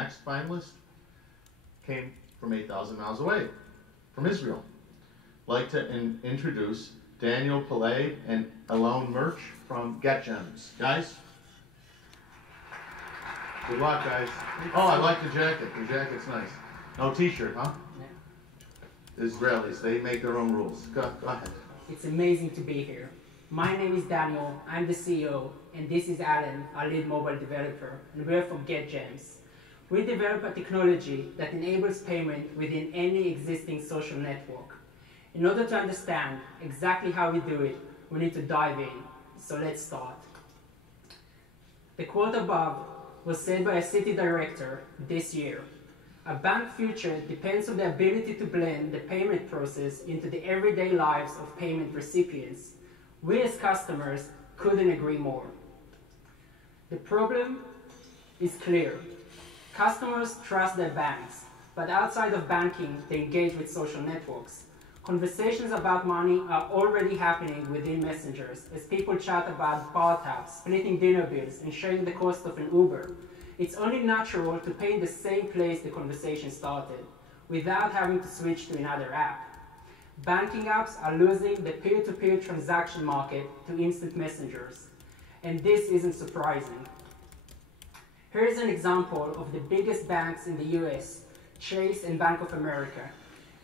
next finalist came from 8,000 miles away, from Israel. I'd like to introduce Daniel Pillay and Alon Murch from GetGems. Guys? Good luck, guys. Oh, I like the jacket. The jacket's nice. No t-shirt, huh? Yeah. Israelis, they make their own rules. Go ahead. It's amazing to be here. My name is Daniel, I'm the CEO, and this is Alan, our lead mobile developer, and we're from GetGems. We develop a technology that enables payment within any existing social network. In order to understand exactly how we do it, we need to dive in. So let's start. The quote above was said by a city director this year. A bank future depends on the ability to blend the payment process into the everyday lives of payment recipients. We as customers couldn't agree more. The problem is clear. Customers trust their banks, but outside of banking, they engage with social networks. Conversations about money are already happening within messengers as people chat about bar tabs, splitting dinner bills, and sharing the cost of an Uber. It's only natural to pay in the same place the conversation started, without having to switch to another app. Banking apps are losing the peer-to-peer transaction market to instant messengers, and this isn't surprising. Here's an example of the biggest banks in the US, Chase and Bank of America.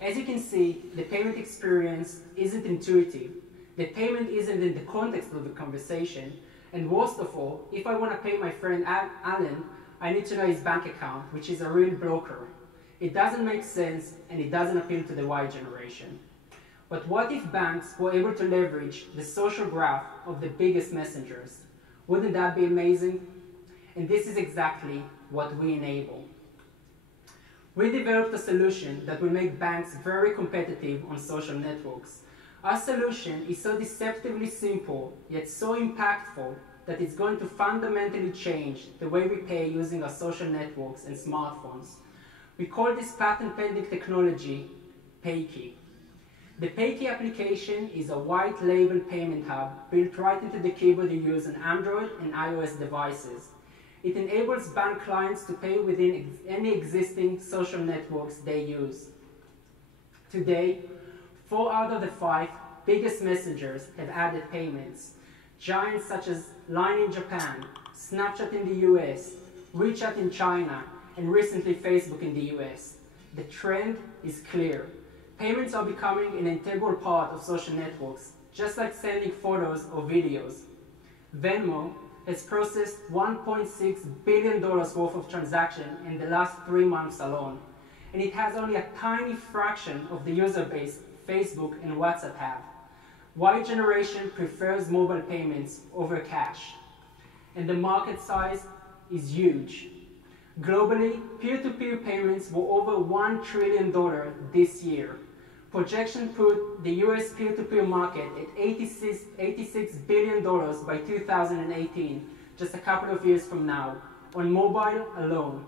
As you can see, the payment experience isn't intuitive. The payment isn't in the context of the conversation, and worst of all, if I want to pay my friend Alan, I need to know his bank account, which is a real blocker. It doesn't make sense, and it doesn't appeal to the Y generation. But what if banks were able to leverage the social graph of the biggest messengers? Wouldn't that be amazing? And this is exactly what we enable. We developed a solution that will make banks very competitive on social networks. Our solution is so deceptively simple, yet so impactful, that it's going to fundamentally change the way we pay using our social networks and smartphones. We call this patent-pending technology PayKey. The PayKey application is a white-label payment hub built right into the keyboard you use on Android and iOS devices. It enables bank clients to pay within any existing social networks they use. Today, 4 out of the 5 biggest messengers have added payments. Giants such as Line in Japan, Snapchat in the US, WeChat in China, and recently Facebook in the US. The trend is clear. Payments are becoming an integral part of social networks, just like sending photos or videos. Venmo has processed $1.6 billion worth of transactions in the last 3 months alone, and it has only a tiny fraction of the user base Facebook and WhatsApp have. Y generation prefers mobile payments over cash, and the market size is huge. Globally, peer-to-peer payments were over $1 trillion this year. Projections put the US peer-to-peer market at $86 billion by 2018, just a couple of years from now, on mobile alone.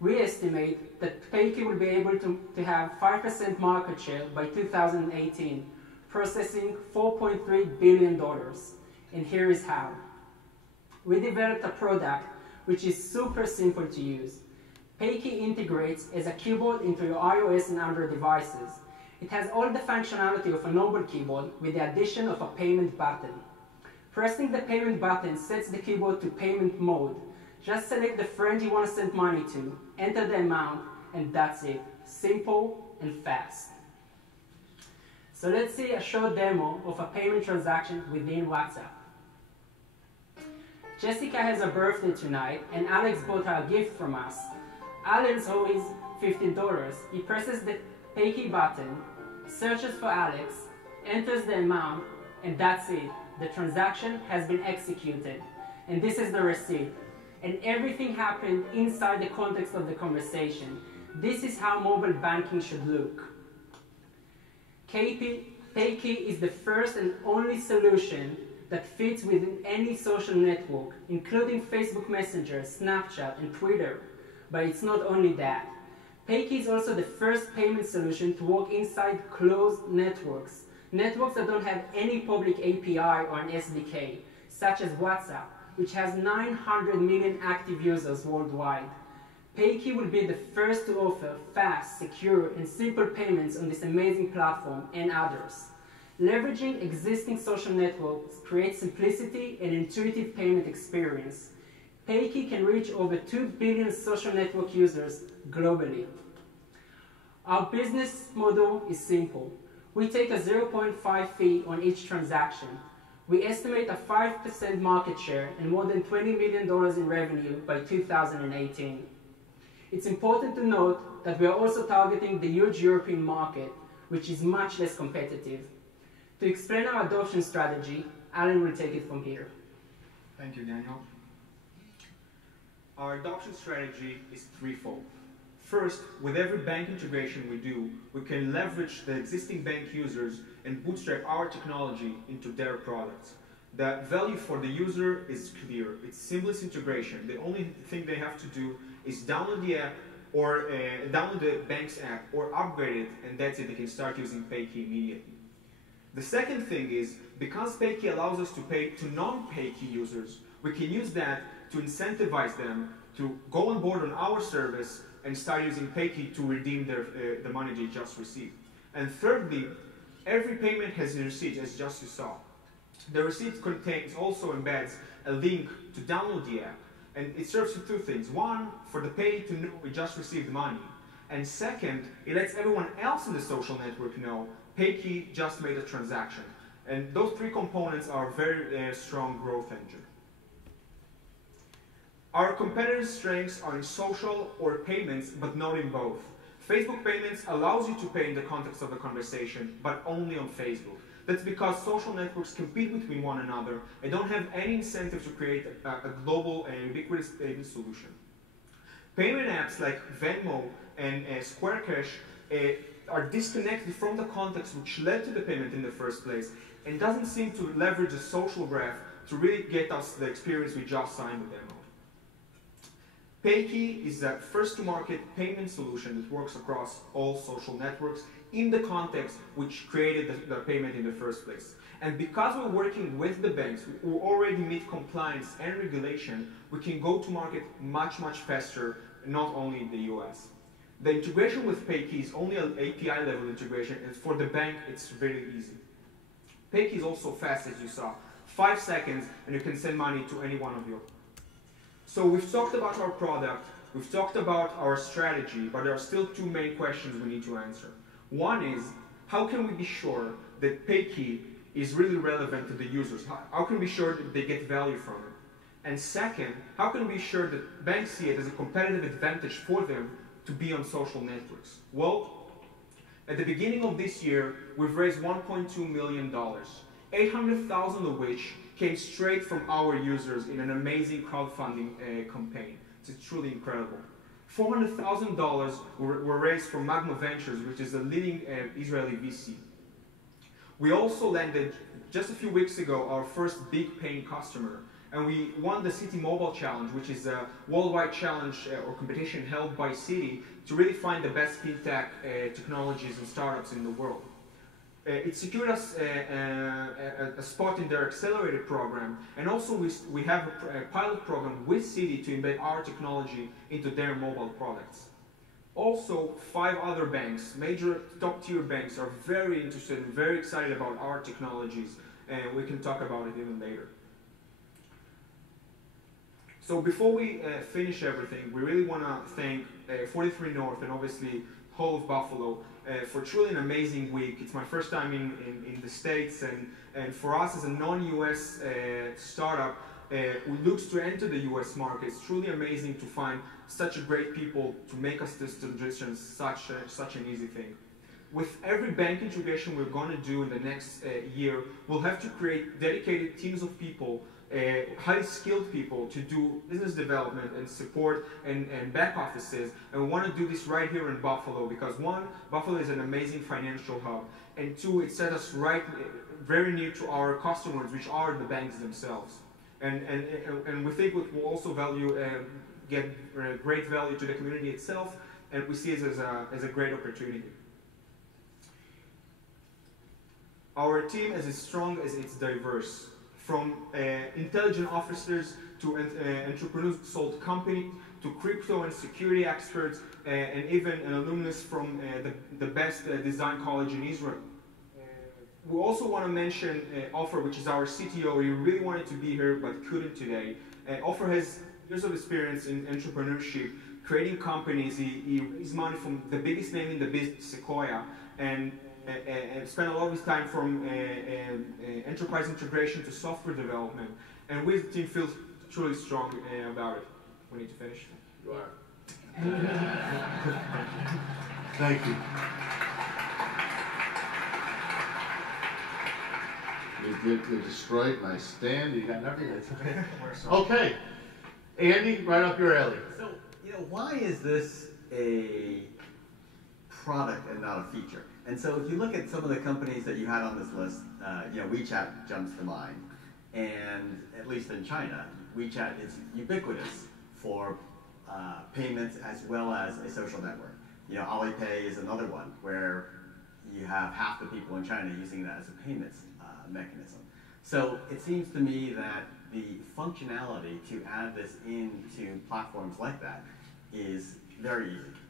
We estimate that PayKey will be able to have 5% market share by 2018, processing $4.3 billion. And here is how. We developed a product which is super simple to use. PayKey integrates as a keyboard into your iOS and Android devices. It has all the functionality of a normal keyboard with the addition of a payment button. Pressing the payment button sets the keyboard to payment mode. Just select the friend you want to send money to, enter the amount, and that's it. Simple and fast. So let's see a short demo of a payment transaction within WhatsApp. Jessica has a birthday tonight, and Alex bought her a gift from us. Alan's owes $15. He presses the PayKey button, searches for Alex, enters the amount, and that's it. The transaction has been executed. And this is the receipt. And everything happened inside the context of the conversation. This is how mobile banking should look. PayKey is the first and only solution that fits within any social network, including Facebook Messenger, Snapchat, and Twitter. But it's not only that. PayKey is also the first payment solution to work inside closed networks, networks that don't have any public API or an SDK, such as WhatsApp, which has 900 million active users worldwide. Paykey will be the first to offer fast, secure, and simple payments on this amazing platform and others. Leveraging existing social networks creates simplicity and intuitive payment experience. Paykey can reach over 2 billion social network users globally. Our business model is simple. We take a 0.5 fee on each transaction. We estimate a 5% market share and more than $20 million in revenue by 2018. It's important to note that we are also targeting the huge European market, which is much less competitive. To explain our adoption strategy, Alan will take it from here. Thank you, Daniel. Our adoption strategy is threefold. First, with every bank integration we do, we can leverage the existing bank users and bootstrap our technology into their products. The value for the user is clear. It's seamless integration. The only thing they have to do is download the app or download the bank's app or upgrade it, and that's it. They can start using Paykey immediately. The second thing is, because Paykey allows us to pay to non-Paykey users, we can use that to incentivize them to go on board on our service and start using Paykey to redeem the money they just received. And thirdly, every payment has a receipt, as just you saw. The receipt also embeds a link to download the app. And it serves for two things. One, for the pay to know we just received money. And second, it lets everyone else in the social network know Paykey just made a transaction. And those three components are a very strong growth engine. Our competitors' strengths are in social or payments, but not in both. Facebook payments allows you to pay in the context of a conversation, but only on Facebook. That's because social networks compete between one another and don't have any incentive to create a global and ubiquitous payment solution. Payment apps like Venmo and Square Cash are disconnected from the context which led to the payment in the first place and doesn't seem to leverage a social graph to really get us the experience we just signed with them on. Paykey is a first-to-market payment solution that works across all social networks in the context which created the payment in the first place. And because we're working with the banks who already meet compliance and regulation, we can go to market much, much faster, not only in the US. The integration with Paykey is only an API level integration, and for the bank, it's really easy. Paykey is also fast, as you saw. 5 seconds, and you can send money to any one of you. So we've talked about our product, we've talked about our strategy, but there are still two main questions we need to answer. One is, how can we be sure that Paykey is really relevant to the users? How can we be sure that they get value from it? And second, how can we be sure that banks see it as a competitive advantage for them to be on social networks? Well, at the beginning of this year, we've raised $1.2 million, 800,000 of which came straight from our users in an amazing crowdfunding campaign. It's truly incredible. $400,000 were raised from Magma Ventures, which is a leading Israeli VC. We also landed, just a few weeks ago, our first big paying customer, and we won the City Mobile Challenge, which is a worldwide challenge or competition held by City to really find the best fintech technologies and startups in the world. It secured us a spot in their accelerated program, and also we have a pilot program with City to embed our technology into their mobile products. Also, 5 other banks, major top-tier banks, are very interested and very excited about our technologies, and we can talk about it even later. So before we finish everything, we really want to thank 43North and obviously whole of Buffalo for truly an amazing week. It's my first time in the States, and for us as a non-US startup who looks to enter the US market, it's truly amazing to find such a great people to make us this transition such an easy thing. With every bank integration we're going to do in the next year, we'll have to create dedicated teams of people, highly skilled people to do business development and support and back offices. And we want to do this right here in Buffalo because one, Buffalo is an amazing financial hub, and two, it set us right very near to our customers, which are the banks themselves. And we think it will also get great value to the community itself, and we see it as a great opportunity. Our team is as strong as it's diverse. From intelligent officers to entrepreneurs who sold company to crypto and security experts, and even an alumnus from the best design college in Israel. We also want to mention Ofer, which is our CTO. He really wanted to be here but couldn't today. Ofer has years of experience in entrepreneurship, creating companies. He raised money from the biggest name in the business, Sequoia, and spent a lot of his time from enterprise integration to software development. And we as a team feel truly strong about it. We need to finish. You are. Thank you. You destroyed my stand. You got everything. Okay, Andy, right up your alley. So, why is this a product and not a feature? And so, if you look at some of the companies that you had on this list, WeChat jumps to mind, and at least in China, WeChat is ubiquitous for payments as well as a social network. Alipay is another one where you have half the people in China using that as a payments mechanism. So it seems to me that the functionality to add this into platforms like that is very easy.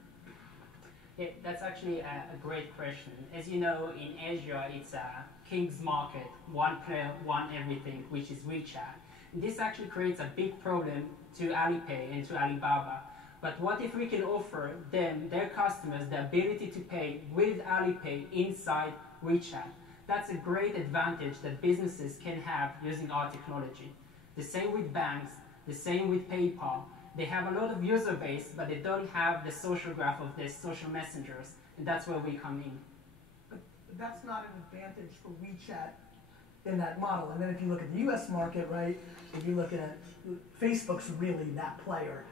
Yeah, that's actually a great question. As you know, in Asia, it's a king's market, one player, one everything, which is WeChat. This actually creates a big problem to Alipay and to Alibaba. But what if we can offer them, their customers, the ability to pay with Alipay inside WeChat? That's a great advantage that businesses can have using our technology. The same with banks, the same with PayPal. They have a lot of user base, but they don't have the social graph of their social messengers, and that's where we come in. But that's not an advantage for WeChat in that model. And then if you look at the US market, right, if you look at Facebook's really that player,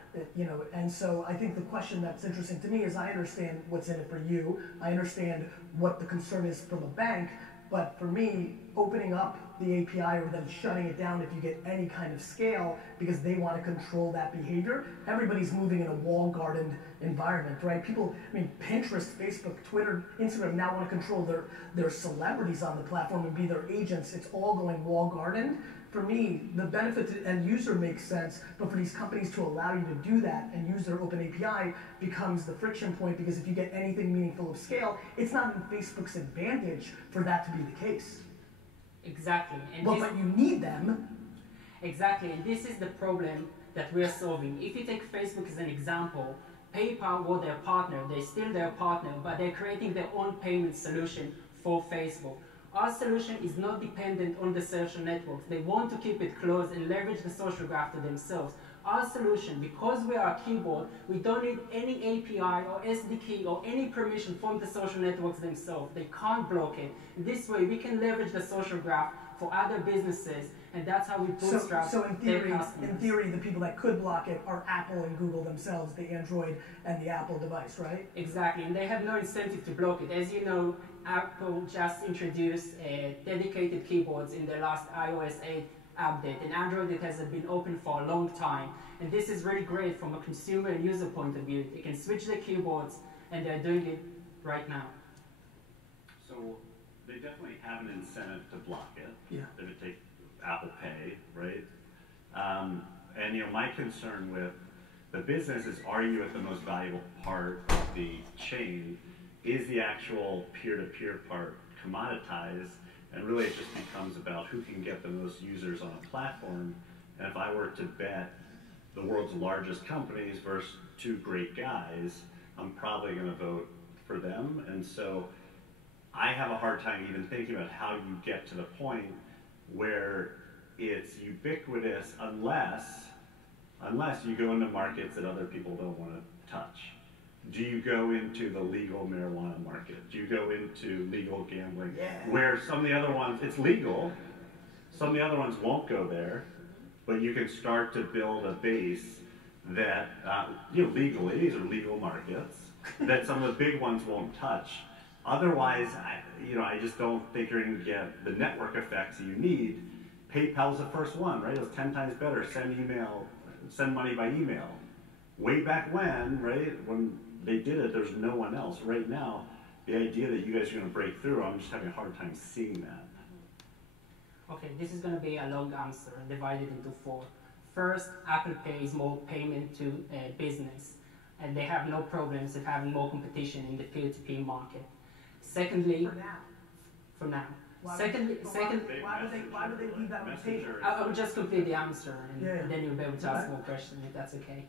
and so I think the question that's interesting to me is I understand what's in it for you. I understand what the concern is from a bank, but for me, opening up the API or then shutting it down if you get any kind of scale because they want to control that behavior, everybody's moving in a wall-gardened environment, right? Pinterest, Facebook, Twitter, Instagram now want to control their celebrities on the platform and be their agents. It's all going wall-gardened. For me, the benefit to the end user makes sense, but for these companies to allow you to do that and use their open API becomes the friction point, because if you get anything meaningful of scale, it's not in Facebook's advantage for that to be the case. Exactly. And but you need them. Exactly, and this is the problem that we're solving. If you take Facebook as an example, PayPal was their partner, they're still their partner, but they're creating their own payment solution for Facebook. Our solution is not dependent on the social networks. They want to keep it close and leverage the social graph to themselves. Our solution, because we are a keyboard, we don't need any API or SDK or any permission from the social networks themselves. They can't block it. This way, we can leverage the social graph for other businesses, and that's how we bootstrap their customers. In theory, the people that could block it are Apple and Google themselves, the Android and the Apple device, right? Exactly, and they have no incentive to block it. As you know, Apple just introduced dedicated keyboards in the last iOS 8 update, and Android, it has been open for a long time. And this is really great from a consumer and user point of view. They can switch the keyboards, and they're doing it right now. So they definitely have an incentive to block it. Yeah. If it takes Apple Pay, right? And my concern with the business is, are you at the most valuable part of the chain? Is the actual peer-to-peer part commoditized? And really it just becomes about who can get the most users on a platform. And if I were to bet the world's largest companies versus two great guys, I'm probably going to vote for them. And so I have a hard time even thinking about how you get to the point where it's ubiquitous unless you go into markets that other people don't want to touch. Do you go into the legal marijuana market? Do you go into legal gambling? Yeah. Where some of the other ones, it's legal, some of the other ones won't go there, but you can start to build a base that, legally, these are legal markets, that some of the big ones won't touch. Otherwise, I just don't think you're going to get the network effects you need. PayPal's the first one, right? It was 10 times better. Send money by email. Way back when, right, when they did it, there's no one else. Right now, the idea that you guys are going to break through, I'm just having a hard time seeing that. Okay, this is going to be a long answer divided into four. First, Apple Pay is more payment to business, and they have no problems of having more competition in the peer-to-peer market. Secondly, For now. Why secondly, why would they leave that on the table? I will just complete the answer, and Yeah. then you'll be able to ask more questions if that's okay.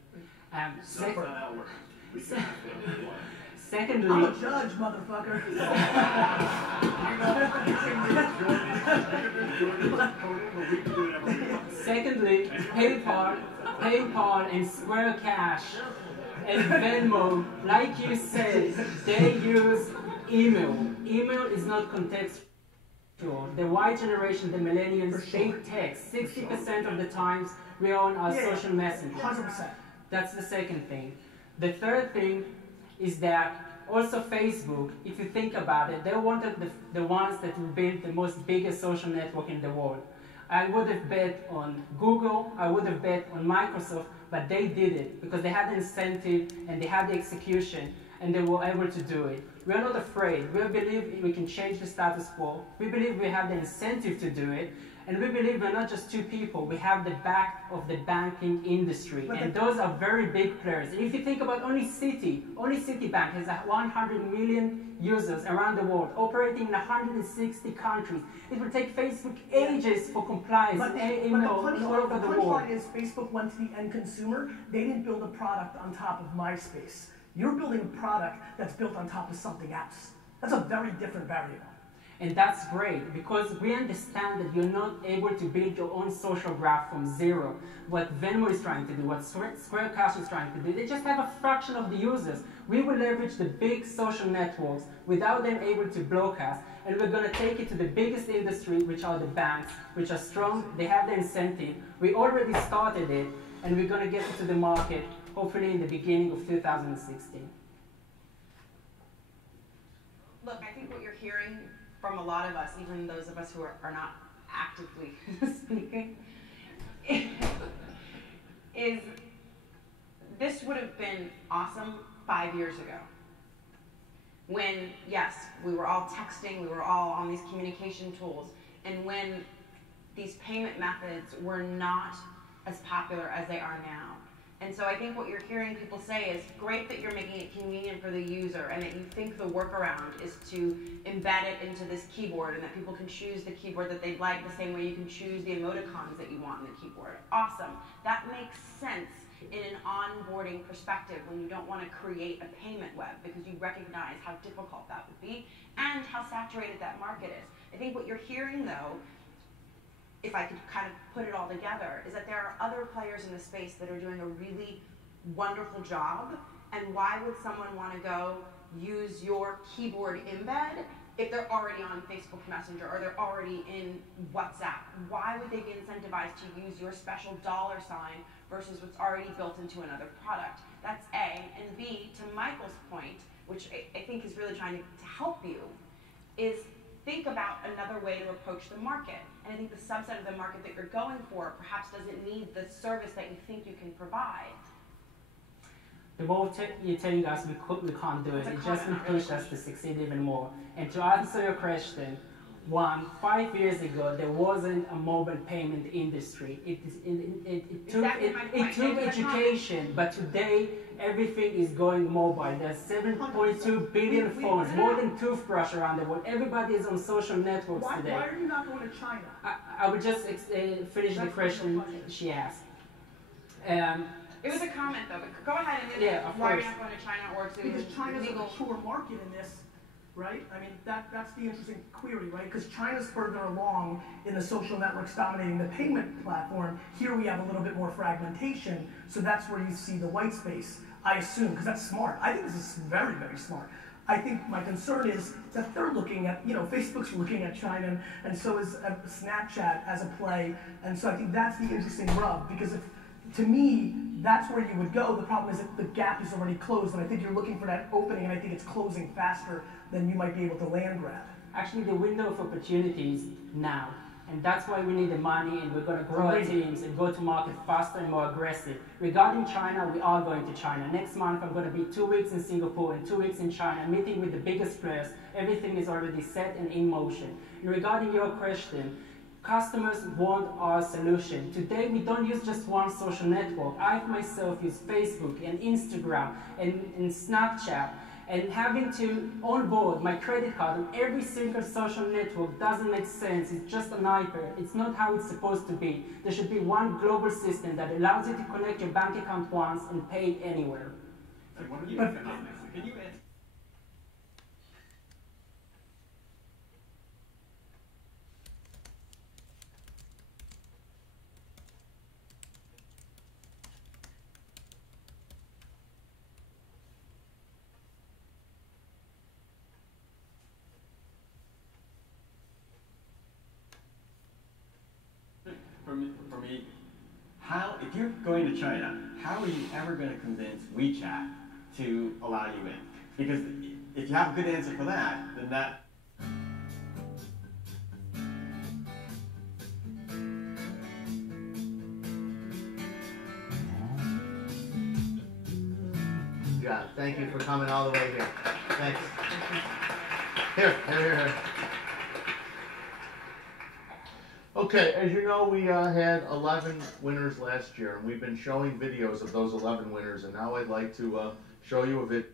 Secondly, I'm a judge, motherfucker. secondly, PayPal and Square Cash and Venmo, like you said, they use email. Email is not contextual. The Y generation, the millennials, they text. 60% of the times we are on our social messenger. 100%. That's the second thing. The third thing is that also Facebook, if you think about it, they're one of the ones that will build the most biggest social network in the world. I would have bet on Google, I would have bet on Microsoft, but they did it because they had the incentive and they had the execution and they were able to do it. We are not afraid. We believe we can change the status quo. We believe we have the incentive to do it. And we believe we're not just two people, we have the back of the banking industry. And those are very big players. And if you think about only Citibank has 100 million users around the world, operating in 160 countries. It will take Facebook ages for compliance all over the world. The punchline is Facebook went to the end consumer. They didn't build a product on top of MySpace. You're building a product that's built on top of something else. That's a very different variable. And that's great because we understand that you're not able to build your own social graph from zero. What Venmo is trying to do, what Square Cash is trying to do, they just have a fraction of the users. We will leverage the big social networks without them able to broadcast, and we're going to take it to the biggest industry, which are the banks, which are strong, they have the incentive. We already started it, and we're going to get it to the market, hopefully in the beginning of 2016. Look, I think what you're hearing from a lot of us, even those of us who are not actively speaking, is this would have been awesome 5 years ago. When, yes, we were all texting, we were all on these communication tools, and when these payment methods were not as popular as they are now. And so I think what you're hearing people say is great that you're making it convenient for the user and that you think the workaround is to embed it into this keyboard and that people can choose the keyboard that they'd like the same way you can choose the emoticons that you want in the keyboard. Awesome. That makes sense in an onboarding perspective when you don't want to create a payment web because you recognize how difficult that would be and how saturated that market is. I think what you're hearing though, if I could kind of put it all together, is that there are other players in the space that are doing a really wonderful job, and why would someone want to go use your keyboard embed if they're already on Facebook Messenger or they're already in WhatsApp? Why would they be incentivized to use your special $sign versus what's already built into another product? That's A. And B, to Michael's point, which I think is really trying to help you, is think about another way to approach the market. And I think the subset of the market that you're going for perhaps doesn't need the service that you think you can provide. The more you're telling us we can't do it, it just will push us to succeed even more. And to answer your question, 5 years ago, there wasn't a mobile payment industry. It took education, but today, everything is going mobile. There's 7.2 billion phones, more than toothbrush around the world. Everybody is on social networks today. Why are you not going to China? I would just finish the question she asked. It was a comment though, but go ahead and why are you not going to China or to because China's legal... a mature market in this, right? I mean, that's the interesting query, right? Because China's further along in the social networks dominating the payment platform. Here we have a little bit more fragmentation, so that's where you see the white space, I assume, because that's smart. I think this is very, very smart. I think my concern is that they're looking at, Facebook's looking at China, and so is Snapchat as a play, and so I think that's the interesting rub, because to me, that's where you would go. The problem is that the gap is already closed, and I think you're looking for that opening, and I think it's closing faster than you might be able to land grab. Actually, the window of opportunity is now, and that's why we need the money, and we're going to grow our teams and go to market faster and more aggressive. Regarding China, we are going to China. Next month, I'm going to be 2 weeks in Singapore and 2 weeks in China, meeting with the biggest players. Everything is already set and in motion. And regarding your question, Customers want our solution. Today, we don't use just one social network. I myself use Facebook and Instagram and Snapchat. And having to onboard my credit card on every single social network doesn't make sense. It's just a nightmare. It's not how it's supposed to be. There should be one global system that allows you to connect your bank account once and pay anywhere. Can you answer? For me, how, if you're going to China, how are you ever going to convince WeChat to allow you in? Because if you have a good answer for that, then that. Yeah, thank you for coming all the way here. Thanks. Here. Okay, as you know, we had 11 winners last year, and we've been showing videos of those 11 winners, and now I'd like to show you a video.